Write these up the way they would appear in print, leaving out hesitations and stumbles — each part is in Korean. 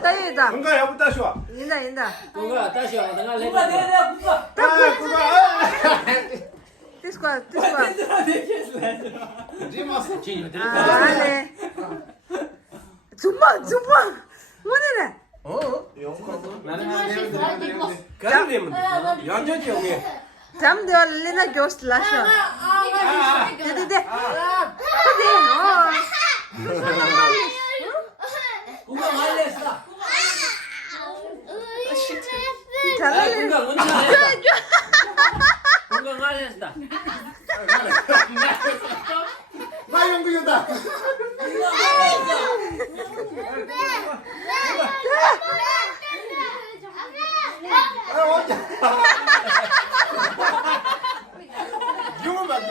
따이다. 뭔가 야부 따시와. 인다. 누가 다시 와. 내가 레. 디스코. 지마스. 알레. 줌마. 뭐네? 잠들 리나 교스 라셔. 데데데. 누가 말렸어? 잘하네. 누가 먼저 말렸어? 누가 말렸어? 나 연구유다. 유문 맞기.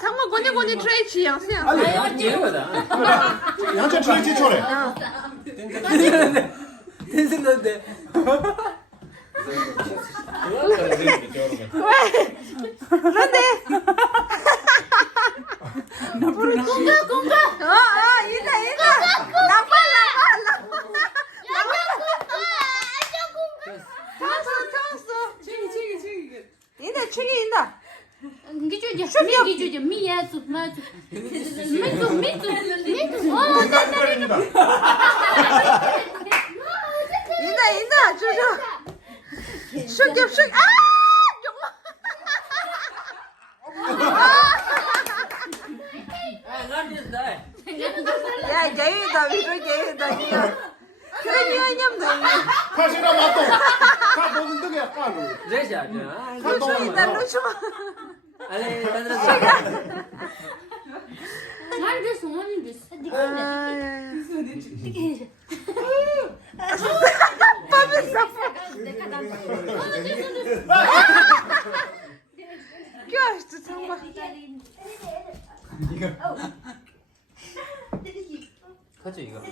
장마 고니 트레이치 양생. 이거다. 양천 트레이치 초래. 됐는데. 그런데. 공가. 이다. 라파. 타왔어. 인다 치기 인다. 인다 주저. 슉. 야, 게이다. 그래 미안냠도. 카시나 맞도. 카 모든 등이야 까루. 제시야. 루슈 있다 루슈. 알레 만들었어. 껴, 장마. 커져 이거.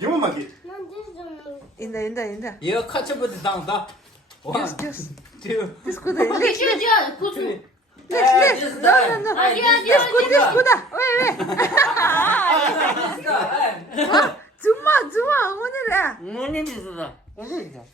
유문 맞기. 인다. 이거 커쳐부터 당다. Just. two. 디스코다. No. 아니야. 디스코다. 왜? 줌마, 오늘이야. 뭐니 있어? 어디 있어?